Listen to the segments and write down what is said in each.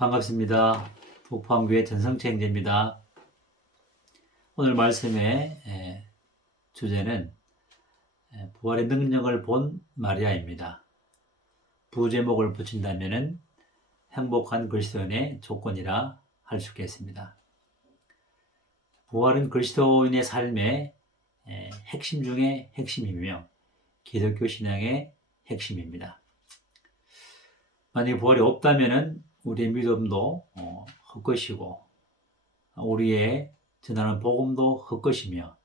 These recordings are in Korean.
반갑습니다. 북포항교회 전성채 형제입니다. 오늘 말씀의 주제는 부활의 능력을 본 마리아입니다. 부제목을 붙인다면 행복한 그리스도인의 조건이라 할 수 있겠습니다. 부활은 그리스도인의 삶의 핵심 중의 핵심이며 기독교 신앙의 핵심입니다. 만약에 부활이 없다면 우리의 믿음도 헛것이고 우리의 전하는 복음도 헛것이며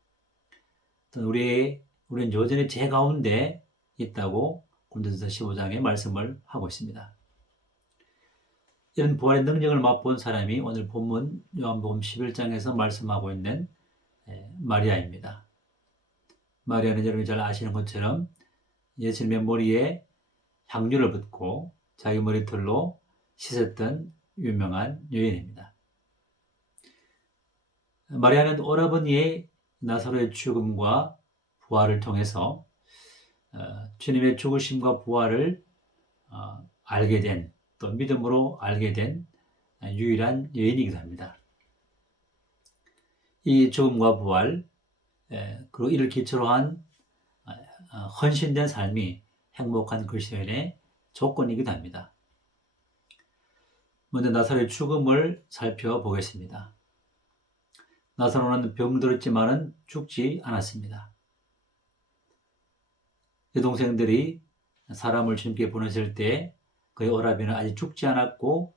우리는 여전히 죄 가운데 있다고 고린도전서 15장의 말씀을 하고 있습니다. 이런 부활의 능력을 맛본 사람이 오늘 본문 요한복음 11장에서 말씀하고 있는 마리아입니다. 마리아는 여러분이 잘 아시는 것처럼 예수님의 머리에 향유를 붓고 자기 머리털로 씻었던 유명한 여인입니다. 마리아는 오라버니의 나사로의 죽음과 부활을 통해서 주님의 죽으심과 부활을 알게 된, 또 믿음으로 알게 된 유일한 여인이기도 합니다. 이 죽음과 부활, 그리고 이를 기초로 한 헌신된 삶이 행복한 그리스도인의 조건이기도 합니다. 먼저 나사로의 죽음을 살펴보겠습니다. 나사로는 병들었지만은 죽지 않았습니다. 여동생들이 사람을 주님께 보냈을 때 그의 오라비는 아직 죽지 않았고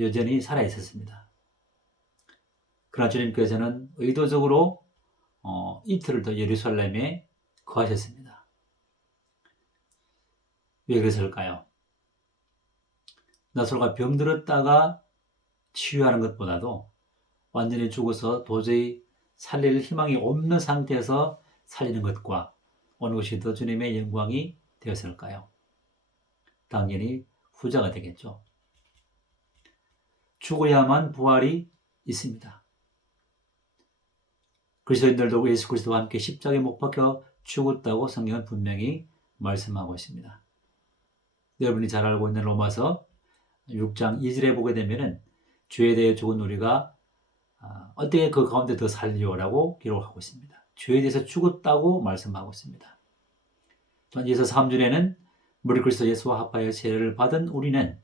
여전히 살아 있었습니다. 그러나 주님께서는 의도적으로 이틀을 더 예루살렘에 거하셨습니다. 왜 그랬을까요? 나사로가 병들었다가 치유하는 것보다도 완전히 죽어서 도저히 살릴 희망이 없는 상태에서 살리는 것과 어느 것이 더 주님의 영광이 되었을까요? 당연히 후자가 되겠죠. 죽어야만 부활이 있습니다. 그리스도인들도 예수 그리스도와 함께 십자가에 못 박혀 죽었다고 성경은 분명히 말씀하고 있습니다. 여러분이 잘 알고 있는 로마서 6장 2절에 보게 되면은 죄에 대해 죽은 우리가 어떻게 그 가운데 더 살리오라고 기록하고 있습니다. 죄에 대해서 죽었다고 말씀하고 있습니다. 또한 예서 3절에는 무리 그리스도 예수와 합하여 세례를 받은 우리는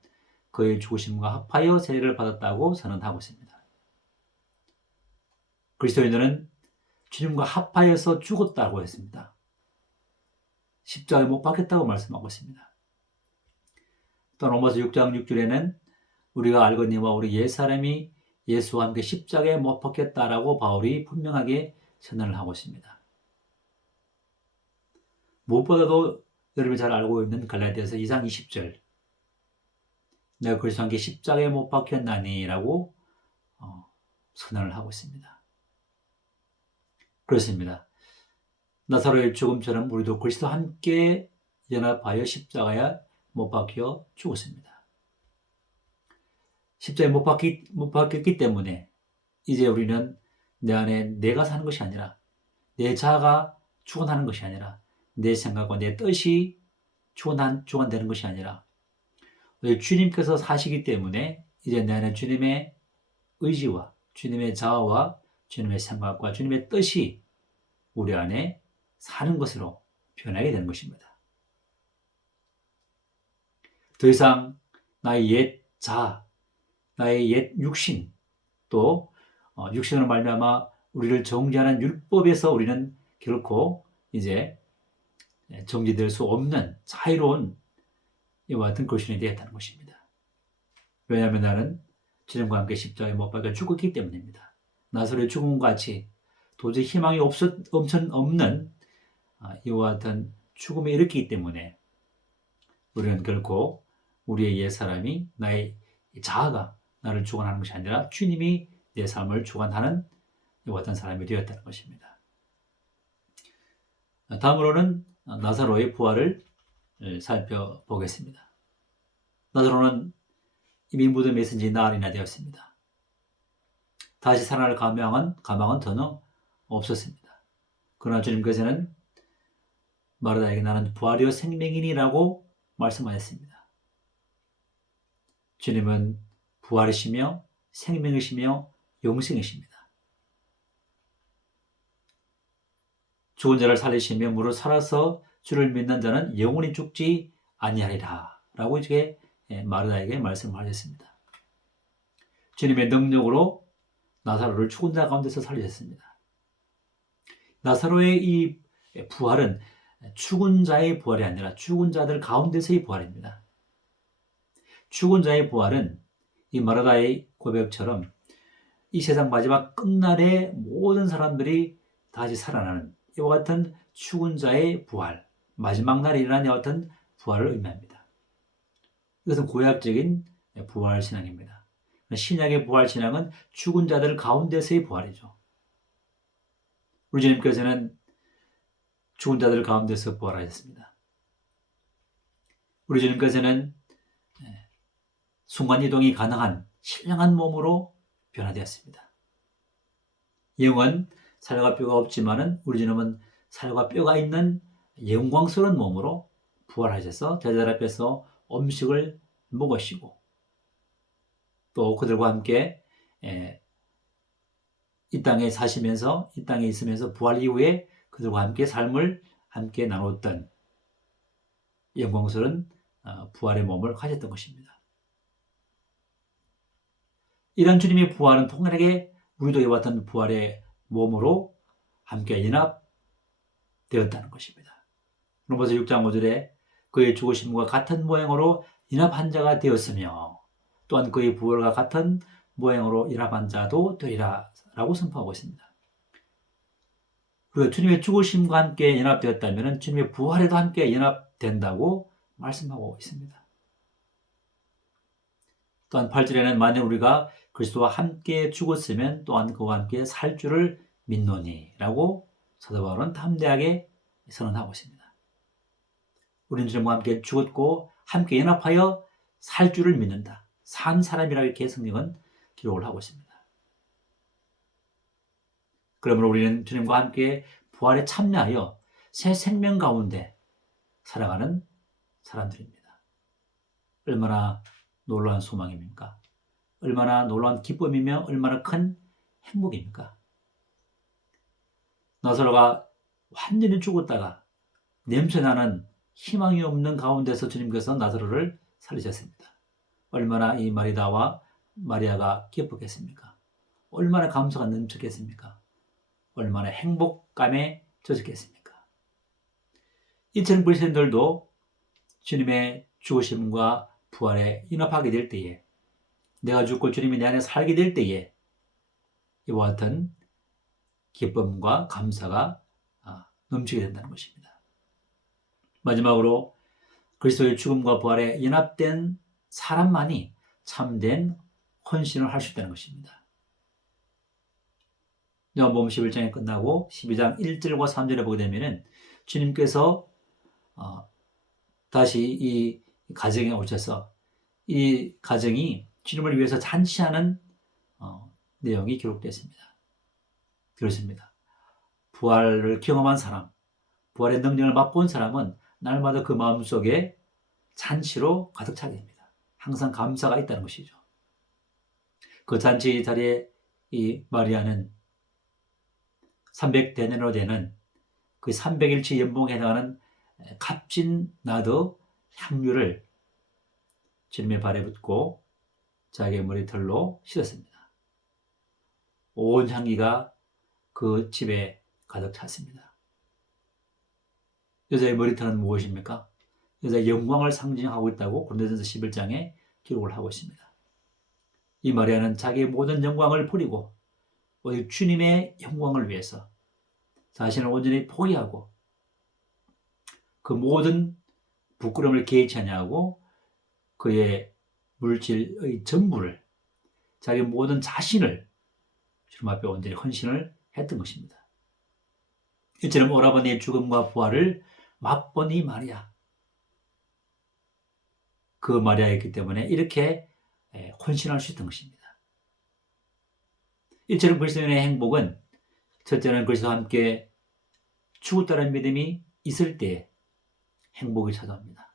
그의 죽으심과 합하여 세례를 받았다고 선언하고 있습니다. 그리스도인들은 주님과 합하여서 죽었다고 했습니다. 십자가에 못 박혔다고 말씀하고 있습니다. 또 로마서 6장 6절에는 우리가 알거니와 우리 옛사람이 예수와 함께 십자가에 못 박혔다라고 바울이 분명하게 선언을 하고 있습니다. 무엇보다도 여러분이 잘 알고 있는 갈라디아서 2장 20절 내가 그리스도와 함께 십자가에 못 박혔나니 라고 선언을 하고 있습니다. 그렇습니다. 나사로의 죽음처럼 우리도 그리스도와 함께 연합하여 십자가에 못 박혀 죽었습니다. 십자가에 못 박혔기 때문에 이제 우리는 내 안에 내가 사는 것이 아니라 내 자아가 주관하는 것이 아니라 내 생각과 내 뜻이 주관되는 것이 아니라 주님께서 사시기 때문에 이제 내 안에 주님의 의지와 주님의 자아와 주님의 생각과 주님의 뜻이 우리 안에 사는 것으로 변하게 되는 것입니다. 더 이상 나의 옛 자아, 나의 옛 육신, 또 육신으로 말미암아 우리를 정죄하는 율법에서 우리는 결코 이제 정죄될 수 없는 자유로운 이와 같은 그리스도인이 되었다는 것입니다. 왜냐하면 나는 주님과 함께 십자가에 못 박혀 죽었기 때문입니다. 나사로의 죽음과 같이 도저히 희망이 없는 이와 같은 죽음에 이르기 때문에 우리는 결코 우리의 옛사람이 나의 자아가 나를 주관하는 것이 아니라 주님이 내 삶을 주관하는 이와 같은 사람이 되었다는 것입니다. 다음으로는 나사로의 부활을 살펴보겠습니다. 나사로는 이미 무덤에 있은 지 나흘이나 되었습니다. 다시 살아날 가망은 전혀 없었습니다. 그러나 주님께서는 마르다에게 나는 부활이요 생명이니라고 말씀하셨습니다. 주님은 부활이시며 생명이시며 영생이십니다. 죽은 자를 살리시며 무릇 살아서 주를 믿는 자는 영원히 죽지 아니하리라 라고 이제 마르다에게 말씀하셨습니다. 주님의 능력으로 나사로를 죽은 자 가운데서 살리셨습니다. 나사로의 이 부활은 죽은 자의 부활이 아니라 죽은 자들 가운데서의 부활입니다. 죽은 자의 부활은 이 마르다의 고백처럼 이 세상 마지막 끝날에 모든 사람들이 다시 살아나는 이와 같은 죽은 자의 부활, 마지막 날에 일어나는 이와 같은 부활을 의미합니다. 이것은 구약적인 부활 신앙입니다. 신약의 부활 신앙은 죽은 자들 가운데서의 부활이죠. 우리 주님께서는 죽은 자들 가운데서 부활하셨습니다. 우리 주님께서는 순간이동이 가능한 신령한 몸으로 변화되었습니다. 영은 살과 뼈가 없지만은 우리 주님은 살과 뼈가 있는 영광스러운 몸으로 부활하셔서 제자들 앞에서 음식을 먹으시고 또 그들과 함께 이 땅에 사시면서 이 땅에 있으면서 부활 이후에 그들과 함께 삶을 함께 나눴던 영광스러운 부활의 몸을 가졌던 것입니다. 이런 주님의 부활은 통일하게 우리도 이와 같은 부활의 몸으로 함께 연합되었다는 것입니다. 로마서 6장 5절에 그의 죽으심과 같은 모양으로 연합한 자가 되었으며 또한 그의 부활과 같은 모양으로 연합한 자도 되리라 라고 선포하고 있습니다. 그리고 주님의 죽으심과 함께 연합되었다면 주님의 부활에도 함께 연합된다고 말씀하고 있습니다. 또한 8절에는 만약 우리가 그리스도와 함께 죽었으면 또한 그와 함께 살 줄을 믿노니 라고 사도 바울은 담대하게 선언하고 있습니다. 우리는 주님과 함께 죽었고 함께 연합하여 살 줄을 믿는다. 산 사람이라 이렇게 성경은 기록을 하고 있습니다. 그러므로 우리는 주님과 함께 부활에 참여하여 새 생명 가운데 살아가는 사람들입니다. 얼마나 놀라운 소망입니까? 얼마나 놀라운 기쁨이며 얼마나 큰 행복입니까? 나사로가 완전히 죽었다가 냄새나는 희망이 없는 가운데서 주님께서 나사로를 살리셨습니다. 얼마나 이 마리다와 마리아가 기뻤겠습니까? 얼마나 감사가 넘쳤겠습니까? 얼마나 행복감에 젖었겠습니까? 이처럼 그리스도인들도 주님의 죽으심과 부활에 연합하게 될 때에 내가 죽고 주님이 내 안에 살게 될 때에 이와 같은 기쁨과 감사가 넘치게 된다는 것입니다. 마지막으로 그리스도의 죽음과 부활에 연합된 사람만이 참된 헌신을 할 수 있다는 것입니다. 요한복음 11장이 끝나고 12장 1절과 3절에 보게 되면 주님께서 다시 이 가정에 오셔서 이 가정이 주님을 위해서 잔치하는 내용이 기록되어 있습니다. 그렇습니다. 부활을 경험한 사람, 부활의 능력을 맛본 사람은 날마다 그 마음속에 잔치로 가득 차게 됩니다. 항상 감사가 있다는 것이죠. 그 잔치 자리에 이 마리아는 300데나리로 되는 그 300일치 연봉에 해당하는 값진 나드 향유를 주님의 발에 붓고 자기의 머리털로 씻었습니다. 온 향기가 그 집에 가득 찼습니다. 여자의 머리털은 무엇입니까? 여자의 영광을 상징하고 있다고 고린도전서 11장에 기록을 하고 있습니다. 이 마리아는 자기의 모든 영광을 버리고 오직 주님의 영광을 위해서 자신을 온전히 포기하고 그 모든 부끄러움을 개의치 아니하고 그의 물질의 전부를 자기 모든 자신을 주님 앞에 온전히 헌신을 했던 것입니다. 이처럼 오라버니의 죽음과 부활을 맛본 이 마리아, 그 마리아였기 때문에 이렇게 헌신할 수 있던 것입니다. 이처럼 그리스도인의 행복은 첫째는 그리스도와 함께 죽었다는 믿음이 있을 때 행복이 찾아옵니다.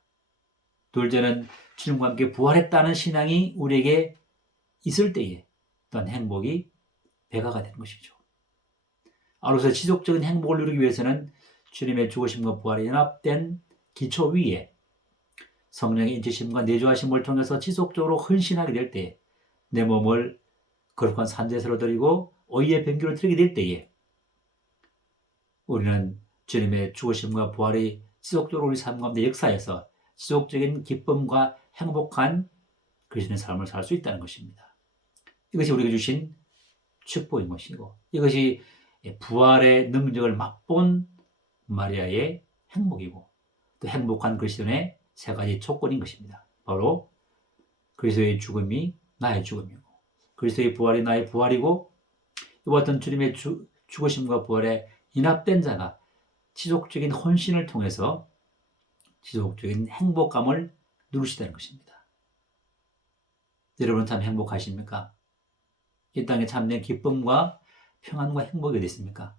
둘째는 주님과 함께 부활했다는 신앙이 우리에게 있을 때에 또한 행복이 배가가 되는 것이죠. 아울러서 지속적인 행복을 누리기 위해서는 주님의 죽으심과 부활에 연합된 기초 위에 성령의 인치심과 내주하심을 통해서 지속적으로 헌신하게 될 때에 내 몸을 거룩한 산제사로 드리고 의의 변규를 드리게 될 때에 우리는 주님의 죽으심과 부활이 지속적으로 우리 삶 가운데 역사해서 지속적인 기쁨과 행복한 그리스도의 삶을 살 수 있다는 것입니다. 이것이 우리에게 주신 축복인 것이고 이것이 부활의 능력을 맛본 마리아의 행복이고 또 행복한 그리스도의 세 가지 조건인 것입니다. 바로 그리스도의 죽음이 나의 죽음이고 그리스도의 부활이 나의 부활이고 이와 같은 주님의 죽으심과 부활에 인합된 자가 지속적인 헌신을 통해서 지속적인 행복감을 누리시다는 것입니다. 여러분은 참 행복하십니까? 이 땅에 참된 기쁨과 평안과 행복이 어디 있습니까?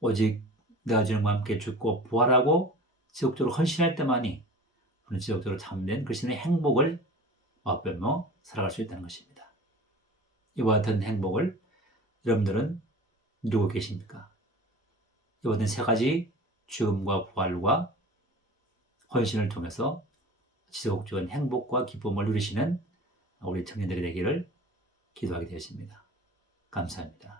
오직 내가 주님과 함께 죽고 부활하고 지속적으로 헌신할 때만이 우리는 지속적으로 참된 그리스도의 행복을 맛보며 살아갈 수 있다는 것입니다. 이와 같은 행복을 여러분들은 누리고 계십니까? 이와 같은 세 가지 죽음과 부활과 헌신을 통해서 지속적인 행복과 기쁨을 누리시는 우리 청년들이 되기를 기도하게 되었습니다. 감사합니다.